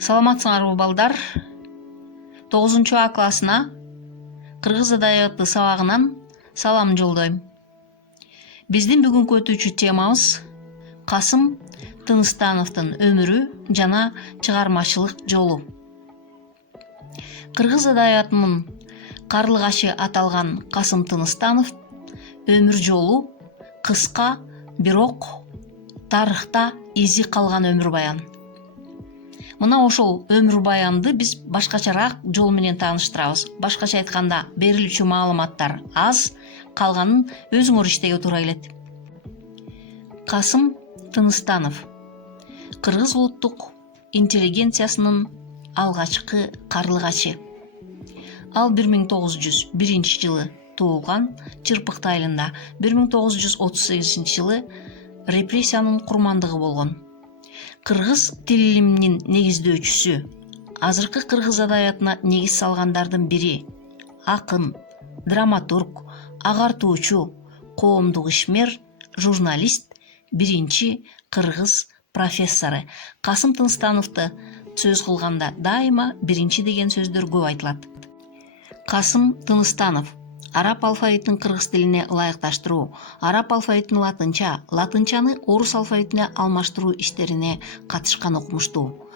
Саламатсыңарбы балдар? 9 А классына кыргыз адабияты сабагынан салам жолдойм. Биздин бүгүнкү өтүүчү темабыз Касым Тыныстановдун өмүрү жана чыгармачылык жолу. Кыргыз адабиятынын карлыгачы аталган Касым Тыныстанов өмүр жолу кыска, бирок тарыхта изи калган өмүр баян. Мына ошол өмүр баянды биз башкачараак жол менен тааныштырабыз. Башкача айтканда, берилүүчү маалыматтар аз, калганын өзүңөр иштеге туура келет. Касым Тыныстанов кыргыз улуттук интеллигенциясынын алгачкы карлыгачы. Ал 1901 жылы туулган Чырпыкты айылында, 1938 жылы репрессиянын курмандыгы болгон. Кыргыз тил илиминин негиздөөчүсү, азыркы кыргыз адабиятына негиз салгандардын бири, акын, драматург, агартуучу, коомдук ишмер, журналист, биринчи кыргыз профессору. Касым Тыныстановду сөз кылганда дайыма биринчи деген сөздөр көп айтылат. Касым Тыныстанов араб алфавитин кыргыз тилине ылайыкташтыруу, араб алфавитин латынча, латынчаны орус алфавитине алмаштыруу иштерине катышкан окумуштуу.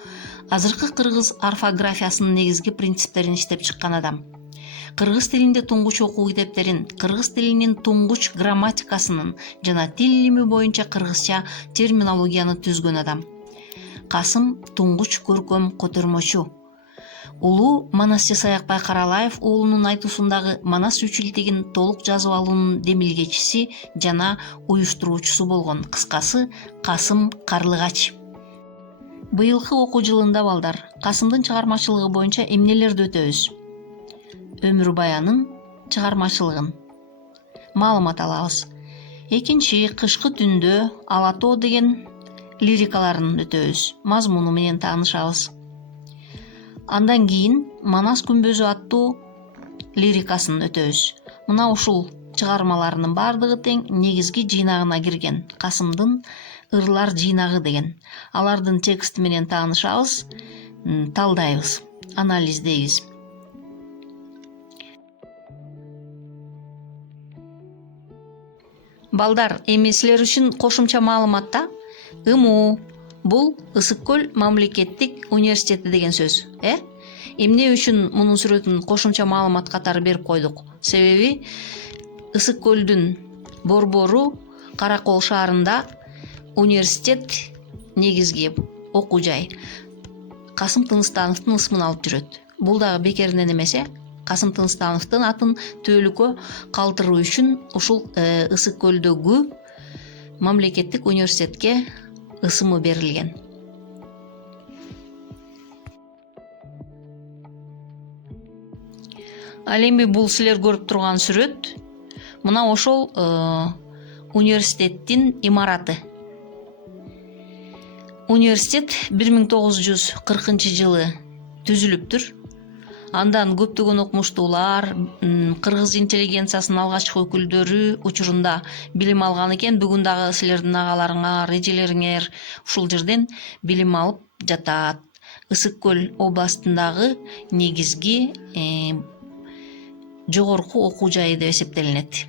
Азыркы кыргыз орфографиясынын негизги принциптерин иштеп чыккан адам. Кыргыз тилинде туңгуч окуу китептерин, кыргыз тилинин туңгуч грамматикасынын жана тил илими боюнча кыргызча терминологияны түзгөн адам. Касым туңгуч көркөм көтөрмөчү. Улуу Манасчы Саякбай Каралаев уулунун айтуусундагы Манас үчүлтегин толук жазып алуунун демилгечиси жана уюштуруучусу болгон. Кыскасы, Касым карлыгач. Быйылкы окуу жылында балдар, Касымдын чыгармачылыгы боюнча эмнелерди өтөбүз? Өмүр баянын чыгармачылыгын маалымат алабыз. Экинчи кышкы түндө Ала тоо деген лирикаларын өтөбүз, мазмуну менен таанышабыз. Андан кийин Манас күмбөзү аттуу лирикасын өтөбүз. Мына ушул чыгармаларынын бардыгы тең негизги жыйнагына кирген, Касымдын ырлар жыйнагы деген. Алардын тексти менен таанышабыз, талдайбыз, анализдейбиз. Балдар, эми силер үчүн кошумча маалыматта ымуу бул Ысык көл мамлекеттик университети деген сөз. Эмне үчүн мунун сүрөтүн кошумча маалымат катары берип койдук? Себеби Ысык көлдүн борбору Каракол шаарында университет негизги окуу жай. Касым Тыныстановдун ысмын алып жүрөт. Бул дагы бекеринен эмесе, Касым Тыныстановдун атын төөлүккө калтыруу үчүн ушул Ысык көлдөгү мамлекеттик университетке ысымы берилген. Ал эми бул силер көрүп турган сүрөт, мына ошол университеттин имараты. Университет 1940 жылы түзүлүптүр. Андан көптөгөн окумуштуулар, кыргыз интеллигенциясынын алгачкы өкүлдөрү учурунда билим алган экен. Бүгүн дагы силердин агаларыңар, эжелериңер ушул жерден билим алып жатат. Ысык көл областындагы негизги жогорку окуу жайы деп эсептелинет.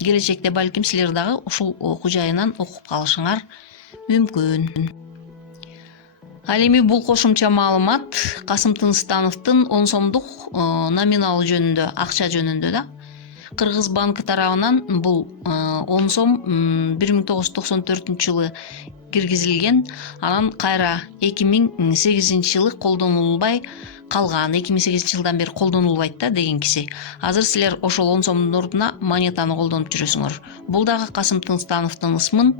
Келечекте балким силер дагы ушул окуу жайынан окуп калышыңар мүмкүн. Ал эми бул кошумча маалымат Касым Тыныстановдун 10 сомдук номиналы жөнүндө, акча жөнүндө да. Кыргыз банкы тарабынан бул 10 сом 1994 жылы киргизилген, анан кайра 2008 жылы колдонулбай калган. 2008 жылдан бери колдонулбайт да дегенкиси. Азыр силер ошол 10 сомдун ордуна монетаны колдонуп жүрөсүңөр. Бул дагы Касым Тыныстановдун ысмын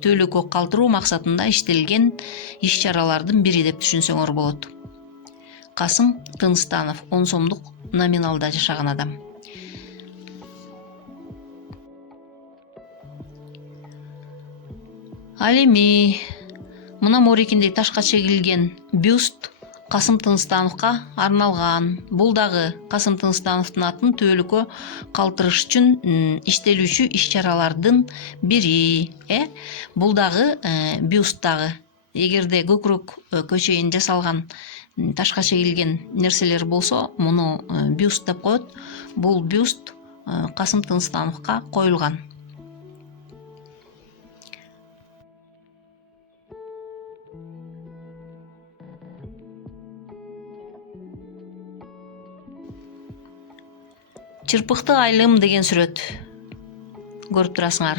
төөлүккө калтыруу максатында иштелген иш-чаралардын бири деп түшүнсөңөр болот. Касым Тыныстанов 10 сомдук номиналда жашаган адам. Ал эми мына морекиндей ташка чегилген бюст Касым Тыныстановго арналган. Бул дагы Касым Тыныстановдун атын төөлүккө калтырыш үчүн иштелүүчү иш-чаралардын бири. Бул дагы бюст дагы эгерде көкүрөк көчейин жасалган ташка чегилген нерселер болсо, муну бюст деп коет. Бул бюст Касым Тыныстановго коюлган. Чырпыкты айлым деген сүрөт көрүп турасыңар.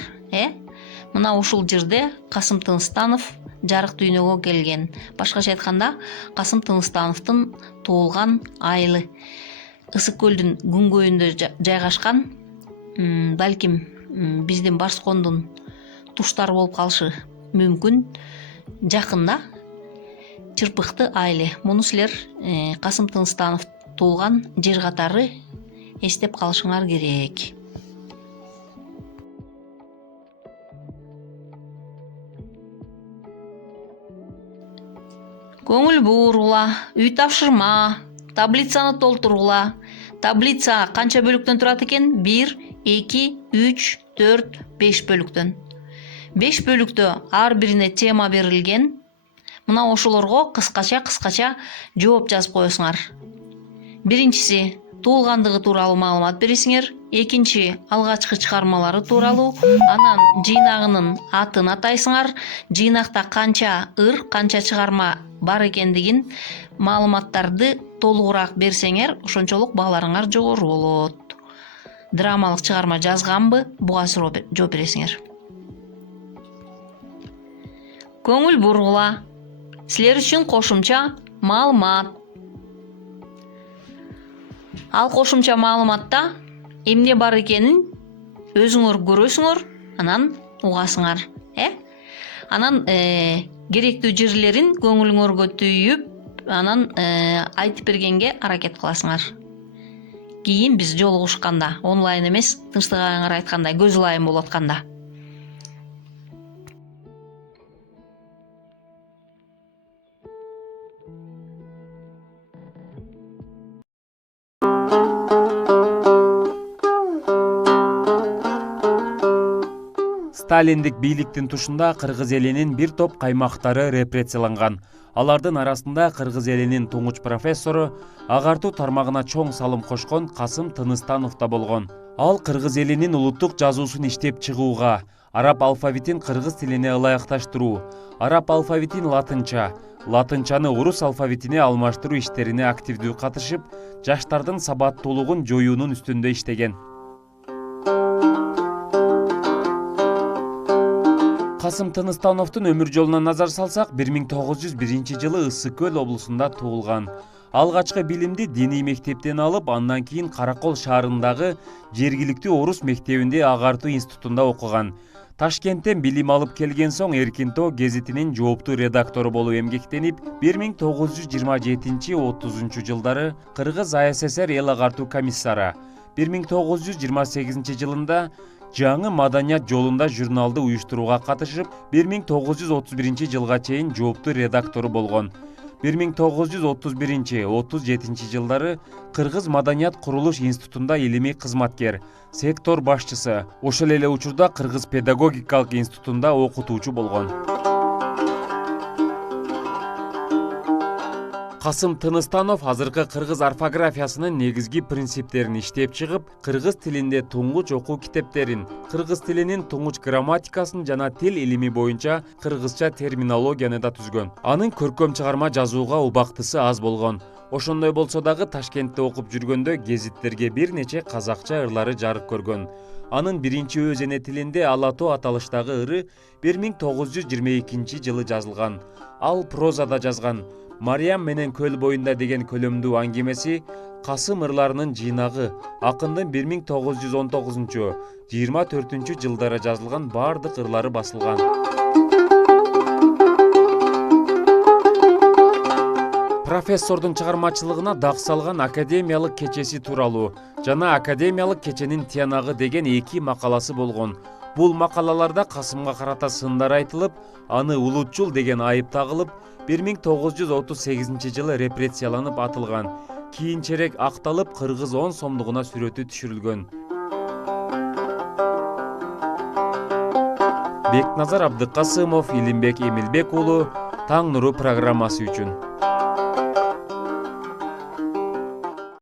Мына ушул жерде Касым Тыныстанов жарык дүйнөгө келген. Башкача айтканда, Касым Тыныстановдун туулган айылы Ысык көлдүн күнгөйүндө жайгашкан. Балким биздин Барскондун туштары болуп калышы мүмкүн. Жакында Чырпыкты айылы. Муну силер Касым Тыныстанов туулган жер катары эстеп калышыңар керек. Көңүл бургула, үй тапшырма, таблицаны толтургула. Таблица канча бөлүктөн турат экен? 1, 2, 3, 4, 5 бөлүктөн. 5 бөлүктө ар бирине тема берилген. Мына ошолорго кыскача жооп жазып коесуңар. Биринчиси туулгандыгы тууралуу маалымат бересиңер. Экинчи алгачкы чыгармалары тууралуу, анан жыйнагынын атын атайсыңар. Жыйнакта канча ыр, канча чыгарма бар экендигин маалыматтарды толугураак берсеңер, ошончолук бааларыңар жогору болот. Драмалык чыгарма жазганбы? Буга суроо жооп бересиңер. Көңүл бургула. Силер үчүн кошумча маалымат. Ал кошумча маалыматта эмне бар экенин өзүңөр көрөсүңөр, анан угасыңар. Анан керектүү жерлерин көңүлүңөргө түйүп, анан айтып бергенге аракет кыласыңар. Кийин биз жолугушканда, онлайн эмес, тынчтыгыңар айткандай, көз ылайым болуп атканда. Сталиндик бийликтин тушунда кыргыз элинин бир топ каймактары репрессияланган. Алардын арасында кыргыз элинин туңуч профессору, агартуу тармагына чоң салым кошкон Касым Тыныстанов да болгон. Ал кыргыз элинин улуттук жазуусун иштеп чыгууга, араб алфавитин кыргыз тилине ылайыкташтыруу, араб алфавитин латынча, латынчаны орус алфавитине алмаштыруу иштерине активдүү катышып, жаштардын сабаттуулугун жоюунун үстүндө иштеген. Касым Тыныстановдун өмүр жолуна назар салсак, 1901 жылы Ысык көл облусунда туулган. Алгачкы билимди диний мектептен алып, андан кийин Каракол шаарындагы жергиликтүү орус мектебинде агартуу институтунда окуган. Ташкенттен билим алып келген соң Эркинтоо гезитинин жооптуу редактору болуп эмгектенип, 1927-30 жылдары Кыргыз АССР эл агартуу комиссары, 1928 жылында жаңы маданият жолунда журналды уюштурууга катышып, 1931 жылга чейин жооптуу редактору болгон. 1931-37 жылдары Кыргыз маданият курулуш институтунда илимий кызматкер, сектор башчысы, ошол эле учурда Кыргыз педагогикалык институтунда окутуучу болгон. Касым Тыныстанов азыркы кыргыз орфографиясынын негизги принциптерин иштеп чыгып, кыргыз тилинде туңгуч окуу китептерин, кыргыз тилинин туңгуч грамматикасын жана тил илими боюнча кыргызча терминологияны да түзгөн. Анын көркөм чыгарма жазууга убактысы аз болгон. Ошондой болсо дагы Ташкентте окуп жүргөндө гезиттерге бир нече казакча ырлары жарык көргөн. Анын биринчи өз эне тилинде Ала тоо аталыштагы ыры 1922 жылы жазылган. Ал прозада жазган. Мариям менен көл боюнда деген көлөмдүү аңгемеси Касым ырларынын жыйнагы, акындын 1919-24 жылдары жазылган бардык ырлары басылган. Профессордун чыгармачылыгына дак салган академиялык кечеси тууралуу жана академиялык кеченин тиянагы деген 2 макаласы болгон. Бул макалаларда Касымга карата сындар айтылып, аны улутчул деген айып тагылып, 1938 жылы репрессияланып атылган. Кийинчерээк акталып, кыргыз 10 сомдугуна сүрөтү түшүрүлгөн. Бекназар Абдыкасымов, Илимбек Эмилбек уулу, Таң нуру программасы үчүн.